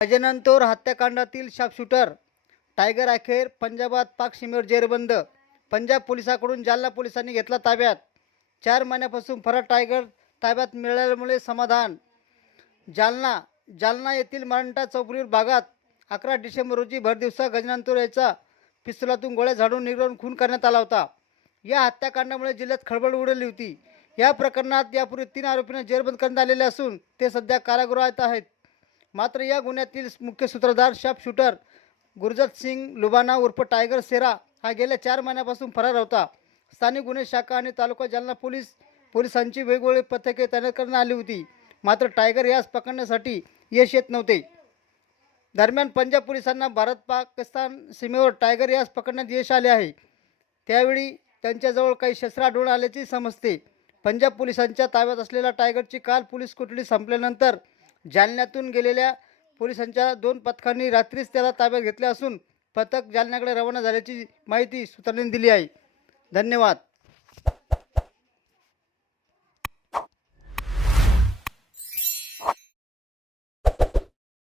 गजाननतोर हत्याकांडातील sharpshooter tiger अखेर पंजाबात पाक सीमेवर जेरबंद. पंजाब पोलिसाकडून जालना पोलिसांनी घेतला ताब्यात. चार महिन्यापासून फरार टायगर ताब्यात मिळाल्यामुळे समाधान. जालना जालना येथील मराठा चौफुलीवर भागात अकरा डिसेंबर रोजी भरदिवसा गजनांतोर याचा पिस्तुलातून गोळ्या झाडून निर्गुण खून करण्यात आला होता. या हत्याकांडामुळे जिल्ह्यात खळबळ उडवली होती. या प्रकरणात यापूर्वी तीन आरोपींना जेरबंद करण्यात आलेले असून ते सध्या कारागृहात आहेत. मात्र या गुन्ह्यातील मुख्य सूत्रधार शाप शूटर गुरजत सिंग लुबाना उर्फ टायगर सेरा हा गेल्या चार महिन्यापासून फरार होता. स्थानिक गुन्हे शाखा आणि तालुका जालना पोलीस पोलिसांची वेगवेगळी पथके तैनात करण्यात आली होती. मात्र टायगर यास पकडण्यासाठी यश येत नव्हते. दरम्यान पंजाब पोलिसांना भारत पाकिस्तान सीमेवर टायगर यास पकडण्यात यश आले आहे. त्यावेळी त्यांच्याजवळ काही शस्त्र आढळून आल्याचे समजते. पंजाब पोलिसांच्या ताब्यात असलेल्या टायगरची काल पोलीस कोठडी संपल्यानंतर जालन्यातून गेलेल्या पोलिसांच्या दोन पथकांनी रात्रीच त्याला ताब्यात घेतले असून पथक जालन्याकडे रवाना झाल्याची माहिती सूत्रांनी दिली आहे. धन्यवाद.